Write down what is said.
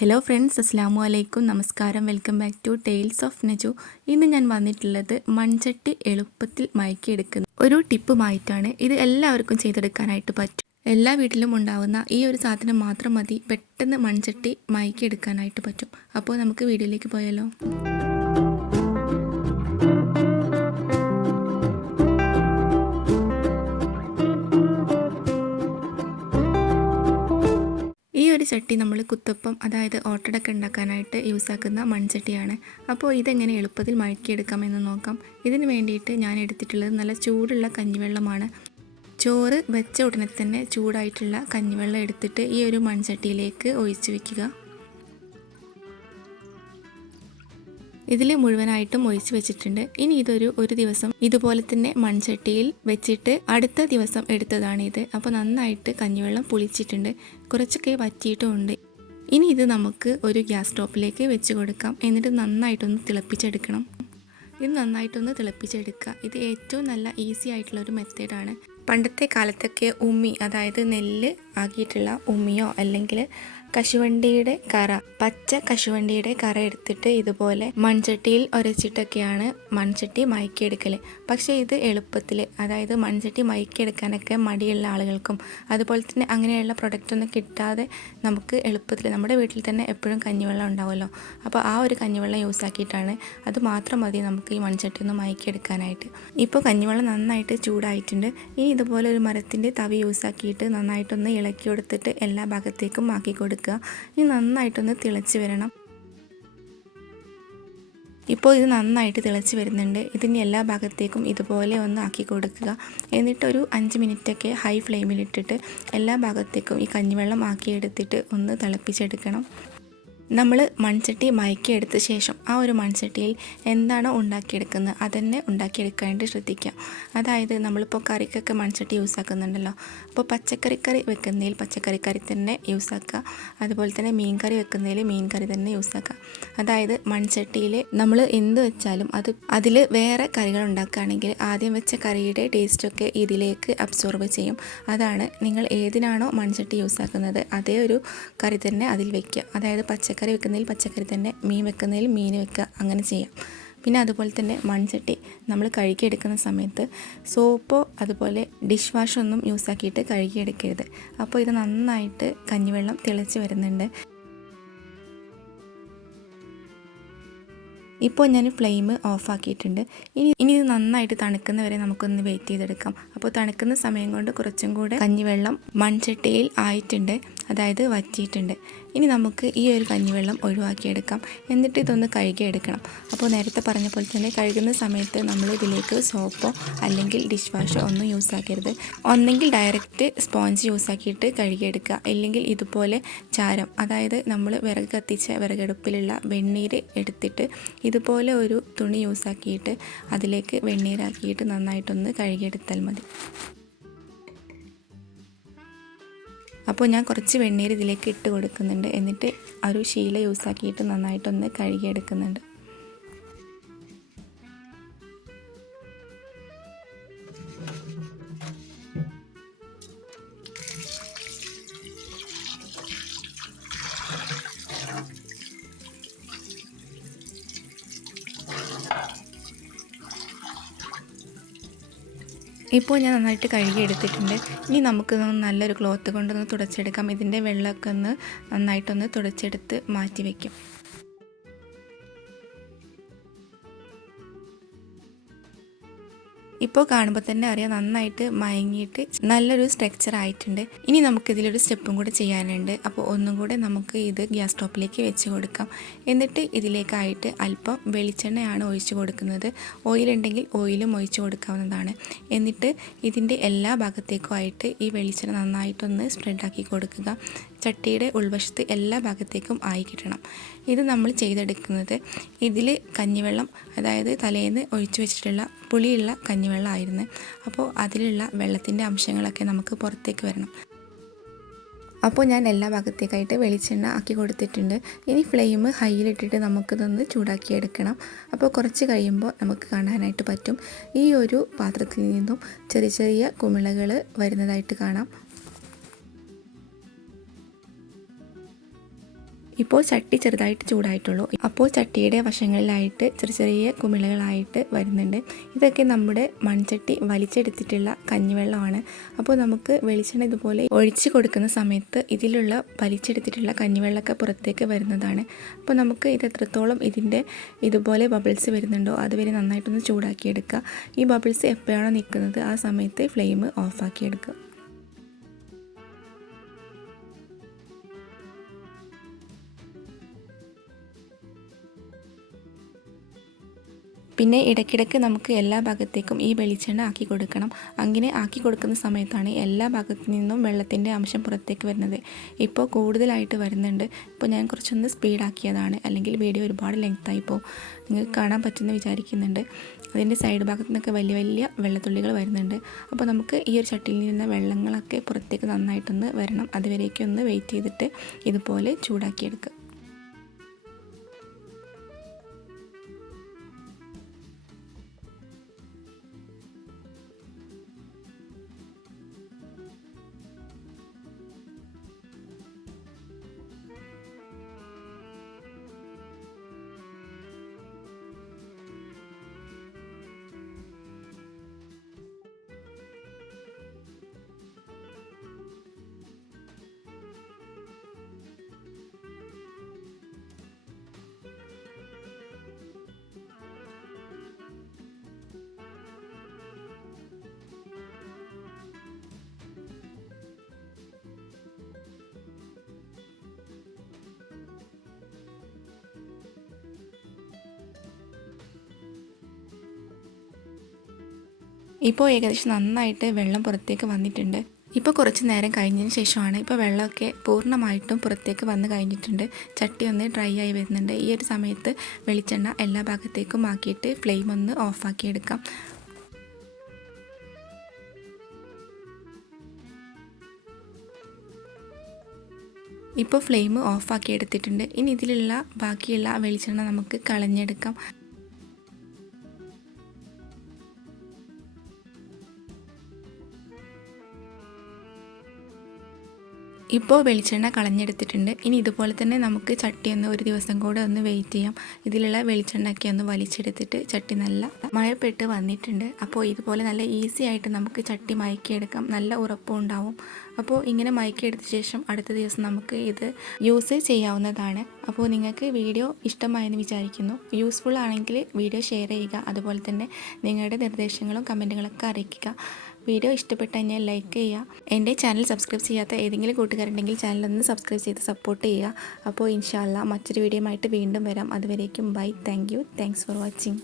Hello friends, അസ്സലാമു അലൈക്കും. നമസ്കാരം. Welcome back to tales of Naju. ഇന്ന് ഞാൻ വന്നിട്ടുള്ളത് മൺചട്ടി എളുപ്പത്തിൽ മയക്കിയെടുക്കുന്ന ഒരു ടിപ്പുമായിട്ടാണ്. ഇത് എല്ലാവർക്കും ചെയ്തെടുക്കാനായിട്ട് പറ്റും. എല്ലാ വീട്ടിലും ഉണ്ടാവുന്ന ഈ ഒരു സാധനം മാത്രം മതി പെട്ടെന്ന് മൺചട്ടി മയക്കിയെടുക്കാനായിട്ട് പറ്റും. അപ്പോൾ നമുക്ക് വീഡിയോയിലേക്ക് പോയാലോ. ഈ ഒരു ചട്ടി നമ്മൾ കുത്തപ്പം, അതായത് ഓട്ടടക്ക ഉണ്ടാക്കാനായിട്ട് യൂസാക്കുന്ന മൺചട്ടിയാണ്. അപ്പോൾ ഇതെങ്ങനെ എളുപ്പത്തിൽ മയക്കിയെടുക്കാമെന്ന് നോക്കാം. ഇതിന് വേണ്ടിയിട്ട് ഞാൻ എടുത്തിട്ടുള്ളത് നല്ല ചൂടുള്ള കഞ്ഞിവെള്ളമാണ്. ചോറ് വെച്ച ഉടനെ തന്നെ ചൂടായിട്ടുള്ള കഞ്ഞിവെള്ളം എടുത്തിട്ട് ഈ ഒരു മൺചട്ടിയിലേക്ക് ഒഴിച്ച് വെക്കുക. ഇതിൽ മുഴുവനായിട്ടും ഒഴിച്ച് വെച്ചിട്ടുണ്ട്. ഇനി ഒരു ദിവസം ഇതുപോലെ തന്നെ മൺചട്ടിയിൽ വെച്ചിട്ട് അടുത്ത ദിവസം എടുത്തതാണ് ഇത്. അപ്പോൾ നന്നായിട്ട് കഞ്ഞിവെള്ളം പുളിച്ചിട്ടുണ്ട്, കുറച്ചൊക്കെ വറ്റിയിട്ടുമുണ്ട്. ഇനി ഇത് നമുക്ക് ഒരു ഗ്യാസ് സ്റ്റോപ്പിലേക്ക് വെച്ച് കൊടുക്കാം. എന്നിട്ട് നന്നായിട്ടൊന്ന് തിളപ്പിച്ചെടുക്കണം. ഇത് നന്നായിട്ടൊന്ന് തിളപ്പിച്ചെടുക്കുക. ഇത് ഏറ്റവും നല്ല ഈസി ആയിട്ടുള്ള ഒരു മെത്തേഡാണ്. പണ്ടത്തെ കാലത്തൊക്കെ ഉമ്മി, അതായത് നെല്ല് ആക്കിയിട്ടുള്ള ഉമ്മിയോ അല്ലെങ്കിൽ കശുവണ്ടിയുടെ കറ, പച്ച കശുവണ്ടിയുടെ കറ എടുത്തിട്ട് ഇതുപോലെ മൺചട്ടിയിൽ ഉരച്ചിട്ടൊക്കെയാണ് മൺചട്ടി മയക്കിയെടുക്കൽ. പക്ഷേ ഇത് എളുപ്പത്തിൽ, അതായത് മൺചട്ടി മയക്കിയെടുക്കാനൊക്കെ മടിയുള്ള ആളുകൾക്കും അതുപോലെ തന്നെ അങ്ങനെയുള്ള പ്രൊഡക്റ്റ് ഒന്നും കിട്ടാതെ നമുക്ക് എളുപ്പത്തിൽ നമ്മുടെ വീട്ടിൽ തന്നെ എപ്പോഴും കഞ്ഞിവെള്ളം ഉണ്ടാവുമല്ലോ. അപ്പോൾ ആ ഒരു കഞ്ഞിവെള്ളം യൂസ് ആക്കിയിട്ടാണ്, അത് മാത്രം മതി നമുക്ക് ഈ മൺചട്ടി ഒന്ന് മയക്കിയെടുക്കാനായിട്ട്. ഇപ്പോൾ കഞ്ഞിവെള്ളം നന്നായിട്ട് ചൂടായിട്ടുണ്ട്. ഇനി ഇതുപോലെ ഒരു മരത്തിൻ്റെ തവി യൂസ് ആക്കിയിട്ട് നന്നായിട്ടൊന്ന് ഇളക്കി കൊടുത്തിട്ട് എല്ലാ ഭാഗത്തേക്കും ആക്കി കൊടുക്കുക. ഇനി നന്നായിട്ടൊന്ന് തിളച്ച് വരണം. ഇപ്പോൾ ഇത് നന്നായിട്ട് തിളച്ച് വരുന്നുണ്ട്. ഇതിന് എല്ലാ ഭാഗത്തേക്കും ഇതുപോലെ ഒന്ന് ആക്കി കൊടുക്കുക. എന്നിട്ടൊരു 5 മിനിറ്റൊക്കെ ഹൈ ഫ്ലെയിമിലിട്ടിട്ട് എല്ലാ ഭാഗത്തേക്കും ഈ കഞ്ഞിവെള്ളം ആക്കിയെടുത്തിട്ട് ഒന്ന് തിളപ്പിച്ചെടുക്കണം. നമ്മൾ മൺചട്ടി മയക്കിയെടുത്ത ശേഷം ആ ഒരു മൺചട്ടിയിൽ എന്താണോ ഉണ്ടാക്കിയെടുക്കുന്നത് അതന്നെ ഉണ്ടാക്കിയെടുക്കാനായിട്ട് ശ്രദ്ധിക്കുക. അതായത് നമ്മളിപ്പോൾ കറിക്കൊക്കെ മൺചട്ടി യൂസ് ആക്കുന്നുണ്ടല്ലോ. അപ്പോൾ പച്ചക്കറി വെക്കുന്നതിൽ പച്ചക്കറി തന്നെ യൂസ് ആക്കുക. അതുപോലെ തന്നെ മീൻ കറി വെക്കുന്നതിൽ മീൻ കറി തന്നെ യൂസ് ആക്കുക. അതായത് മൺചട്ടിയിൽ നമ്മൾ എന്ത് വെച്ചാലും അതിൽ വേറെ കറികൾ ഉണ്ടാക്കുകയാണെങ്കിൽ ആദ്യം വെച്ച കറിയുടെ ടേസ്റ്റൊക്കെ ഇതിലേക്ക് അബ്സോർബ് ചെയ്യും. അതാണ് നിങ്ങൾ ഏതിനാണോ മൺചട്ടി യൂസ് ആക്കുന്നത് അതേ ഒരു കറി തന്നെ അതിൽ വയ്ക്കുക. അതായത് പച്ചക്കറി വെക്കുന്നതിൽ പച്ചക്കറി തന്നെ, മീൻ വെക്കുന്നതിൽ മീൻ വെക്കുക, അങ്ങനെ ചെയ്യാം. പിന്നെ അതുപോലെ തന്നെ മൺചട്ടി നമ്മൾ കഴുകിയെടുക്കുന്ന സമയത്ത് സോപ്പോ അതുപോലെ ഡിഷ് വാഷോ ഒന്നും യൂസ് ആക്കിയിട്ട് കഴുകിയെടുക്കരുത്. അപ്പോൾ ഇത് നന്നായിട്ട് കഞ്ഞിവെള്ളം തിളച്ച് വരുന്നുണ്ട്. ഇപ്പോൾ ഞാൻ ഫ്ലെയിം ഓഫാക്കിയിട്ടുണ്ട്. ഇനി ഇത് നന്നായിട്ട് തണുക്കുന്ന വരെ നമുക്കൊന്ന് വെയിറ്റ് ചെയ്തെടുക്കാം. അപ്പോൾ തണുക്കുന്ന സമയം കൊണ്ട് കുറച്ചും കൂടെ കഞ്ഞിവെള്ളം മൺചട്ടിയിൽ ആയിട്ടുണ്ട്, അതായത് വറ്റിയിട്ടുണ്ട്. ഇനി നമുക്ക് ഈ ഒരു കഞ്ഞിവെള്ളം ഒഴിവാക്കിയെടുക്കാം. എന്നിട്ട് ഇതൊന്ന് കഴുകിയെടുക്കണം. അപ്പോൾ നേരത്തെ പറഞ്ഞ പോലെ തന്നെ കഴുകുന്ന സമയത്ത് നമ്മൾ ഇതിലേക്ക് സോപ്പോ അല്ലെങ്കിൽ ഡിഷ് വാഷോ ഒന്നും യൂസ് ആക്കരുത്. ഒന്നെങ്കിൽ ഡയറക്റ്റ് സ്പോഞ്ച് യൂസ് ആക്കിയിട്ട് കഴുകിയെടുക്കുക, ഇല്ലെങ്കിൽ ഇതുപോലെ ചാരം, അതായത് നമ്മൾ വിറക് കത്തിച്ച വിറകടുപ്പിലുള്ള വെണ്ണീര് എടുത്തിട്ട് ഇതുപോലെ ഒരു തുണി യൂസ് ആക്കിയിട്ട് അതിലേക്ക് വെണ്ണീരാക്കിയിട്ട് നന്നായിട്ടൊന്ന് കഴുകിയെടുത്താൽ മതി. അപ്പോൾ ഞാൻ കുറച്ച് വെണ്ണീര് ഇതിലേക്ക് ഇട്ട് കൊടുക്കുന്നുണ്ട്. എന്നിട്ട് ഒരു ശീല യൂസ് ആക്കിയിട്ട് നന്നായിട്ടൊന്ന് കഴുകിയെടുക്കുന്നുണ്ട്. ഇപ്പോൾ ഞാൻ നന്നായിട്ട് കഴുകി എടുത്തിട്ടുണ്ട്. ഇനി നമുക്ക് നല്ലൊരു ക്ലോത്ത് കൊണ്ടൊന്ന് തുടച്ചെടുക്കാം. ഇതിൻ്റെ വെള്ളമൊക്കെ ഒന്ന് നന്നായിട്ടൊന്ന് തുടച്ചെടുത്ത് മാറ്റി വയ്ക്കും. ഇപ്പോൾ കാണുമ്പോൾ തന്നെ അറിയാം നന്നായിട്ട് മയങ്ങിയിട്ട് നല്ലൊരു സ്ട്രക്ചർ ആയിട്ടുണ്ട്. ഇനി നമുക്കിതിലൊരു സ്റ്റെപ്പും കൂടെ ചെയ്യാനുണ്ട്. അപ്പോൾ ഒന്നും കൂടെ നമുക്ക് ഇത് ഗ്യാസ് സ്റ്റോപ്പിലേക്ക് വെച്ച് കൊടുക്കാം. എന്നിട്ട് ഇതിലേക്കായിട്ട് അല്പം വെളിച്ചെണ്ണയാണ് ഒഴിച്ച് കൊടുക്കുന്നത്. ഓയിലുണ്ടെങ്കിൽ ഓയിലും ഒഴിച്ച് കൊടുക്കാവുന്നതാണ്. എന്നിട്ട് ഇതിൻ്റെ എല്ലാ ഭാഗത്തേക്കുമായിട്ട് ഈ വെളിച്ചെണ്ണ നന്നായിട്ടൊന്ന് സ്പ്രെഡാക്കി കൊടുക്കുക. ചട്ടിയുടെ ഉൾവശത്ത് എല്ലാ ഭാഗത്തേക്കും ആയി കിട്ടണം. ഇത് നമ്മൾ ചെയ്തെടുക്കുന്നത് ഇതിൽ കഞ്ഞിവെള്ളം, അതായത് തലേന്ന് ഒഴിച്ചു വെച്ചിട്ടുള്ള പുളിയുള്ള കഞ്ഞിവെള്ളമായിരുന്നു. അപ്പോൾ അതിലുള്ള വെള്ളത്തിൻ്റെ അംശങ്ങളൊക്കെ നമുക്ക് പുറത്തേക്ക് വരണം. അപ്പോൾ ഞാൻ എല്ലാ ഭാഗത്തേക്കായിട്ട് വെളിച്ചെണ്ണ ആക്കി കൊടുത്തിട്ടുണ്ട്. ഇനി ഫ്ലെയിം ഹൈയിലിട്ടിട്ട് നമുക്കിതൊന്ന് ചൂടാക്കിയെടുക്കണം. അപ്പോൾ കുറച്ച് കഴിയുമ്പോൾ നമുക്ക് കാണാനായിട്ട് പറ്റും ഈ ഒരു പാത്രത്തിൽ നിന്നും ചെറിയ ചെറിയ കുമിളകൾ വരുന്നതായിട്ട് കാണാം. ഇപ്പോൾ ചട്ടി ചെറുതായിട്ട് ചൂടായിട്ടുള്ളൂ. അപ്പോൾ ചട്ടിയുടെ വശങ്ങളിലായിട്ട് ചെറിയ ചെറിയ കുമിളകളായിട്ട് വരുന്നുണ്ട്. ഇതൊക്കെ നമ്മുടെ മൺചട്ടി വലിച്ചെടുത്തിട്ടുള്ള കഞ്ഞിവെള്ളമാണ്. അപ്പോൾ നമുക്ക് വെളിച്ചെണ്ണ ഇതുപോലെ ഒഴിച്ച് കൊടുക്കുന്ന സമയത്ത് ഇതിലുള്ള വലിച്ചെടുത്തിട്ടുള്ള കഞ്ഞിവെള്ളമൊക്കെ പുറത്തേക്ക് വരുന്നതാണ്. അപ്പോൾ നമുക്ക് ഇത് എത്രത്തോളം ഇതിൻ്റെ ഇതുപോലെ ബബിൾസ് വരുന്നുണ്ടോ അതുവരെ നന്നായിട്ടൊന്ന് ചൂടാക്കിയെടുക്കുക. ഈ ബബിൾസ് എപ്പോഴാണോ നിൽക്കുന്നത് ആ സമയത്ത് ഫ്ലെയിം ഓഫാക്കിയെടുക്കുക. പിന്നെ ഇടയ്ക്കിടയ്ക്ക് നമുക്ക് എല്ലാ ഭാഗത്തേക്കും ഈ വെളിച്ചെണ്ണ ആക്കി കൊടുക്കണം. അങ്ങനെ ആക്കി കൊടുക്കുന്ന സമയത്താണ് എല്ലാ ഭാഗത്തു നിന്നും വെള്ളത്തിൻ്റെ അംശം പുറത്തേക്ക് വരുന്നത്. ഇപ്പോൾ കൂടുതലായിട്ട് വരുന്നുണ്ട്. ഇപ്പോൾ ഞാൻ കുറച്ചൊന്ന് സ്പീഡാക്കിയതാണ്, അല്ലെങ്കിൽ വീഡിയോ ഒരുപാട് ലെങ്ത്തായിപ്പോൾ നിങ്ങൾക്ക് കാണാൻ പറ്റുമെന്ന് വിചാരിക്കുന്നുണ്ട്. അതിൻ്റെ സൈഡ് ഭാഗത്തു നിന്നൊക്കെ വലിയ വലിയ വെള്ളത്തുള്ളികൾ വരുന്നുണ്ട്. അപ്പോൾ നമുക്ക് ഈ ഒരു ചട്ടിയിൽ നിന്ന് വെള്ളങ്ങളൊക്കെ പുറത്തേക്ക് നന്നായിട്ടൊന്ന് വരണം. അതുവരേക്കൊന്ന് വെയിറ്റ് ചെയ്തിട്ട് ഇതുപോലെ ചൂടാക്കിയെടുക്കുക. ഇപ്പോൾ ഏകദേശം നന്നായിട്ട് വെള്ളം പുറത്തേക്ക് വന്നിട്ടുണ്ട്. ഇപ്പോൾ കുറച്ച് നേരം കഴിഞ്ഞതിന് ശേഷമാണ് ഇപ്പോൾ വെള്ളമൊക്കെ പൂർണ്ണമായിട്ടും പുറത്തേക്ക് വന്ന് കഴിഞ്ഞിട്ടുണ്ട്. ചട്ടി ഒന്ന് ഡ്രൈ ആയി വരുന്നുണ്ട്. ഈ ഒരു സമയത്ത് വെളിച്ചെണ്ണ എല്ലാ ഭാഗത്തേക്കും ആക്കിയിട്ട് ഫ്ലെയിം ഒന്ന് ഓഫാക്കിയെടുക്കാം. ഇപ്പോൾ ഫ്ലെയിം ഓഫാക്കി എടുത്തിട്ടുണ്ട്. ഇനി ഇതിലുള്ള ബാക്കിയുള്ള വെളിച്ചെണ്ണ നമുക്ക് കളഞ്ഞെടുക്കാം. ഇപ്പോൾ വെളിച്ചെണ്ണ കളഞ്ഞെടുത്തിട്ടുണ്ട്. ഇനി ഇതുപോലെ തന്നെ നമുക്ക് ചട്ടി ഒന്ന് ഒരു ദിവസം കൂടെ ഒന്ന് വെയിറ്റ് ചെയ്യാം. ഇതിലുള്ള വെളിച്ചെണ്ണയൊക്കെ ഒന്ന് വലിച്ചെടുത്തിട്ട് ചട്ടി നല്ല മഴപ്പെട്ട് വന്നിട്ടുണ്ട്. അപ്പോൾ ഇതുപോലെ നല്ല ഈസി ആയിട്ട് നമുക്ക് ചട്ടി മയക്കിയെടുക്കാം. നല്ല ഉറപ്പും ഉണ്ടാവും. അപ്പോൾ ഇങ്ങനെ മയക്കിയെടുത്ത ശേഷം അടുത്ത ദിവസം നമുക്ക് ഇത് യൂസ് ചെയ്യാവുന്നതാണ്. അപ്പോൾ നിങ്ങൾക്ക് വീഡിയോ ഇഷ്ടമായെന്ന് വിചാരിക്കുന്നു. യൂസ്ഫുൾ ആണെങ്കിൽ വീഡിയോ ഷെയർ ചെയ്യുക. അതുപോലെ തന്നെ നിങ്ങളുടെ നിർദ്ദേശങ്ങളും കമൻറ്റുകളൊക്കെ അറിയിക്കുക. വീഡിയോ ഇഷ്ടപ്പെട്ട് കഴിഞ്ഞാൽ ലൈക്ക് ചെയ്യുക. എൻ്റെ ചാനൽ സബ്സ്ക്രൈബ് ചെയ്യാത്ത ഏതെങ്കിലും കൂട്ടുകാരുണ്ടെങ്കിൽ ചാനലൊന്ന് സബ്സ്ക്രൈബ് ചെയ്ത് സപ്പോർട്ട് ചെയ്യുക. അപ്പോൾ ഇൻഷാ അല്ലാ മറ്റൊരു വീഡിയോ ആയിട്ട് വീണ്ടും വരാം. അതുവരേക്കും bye. Thank you. Thanks for watching.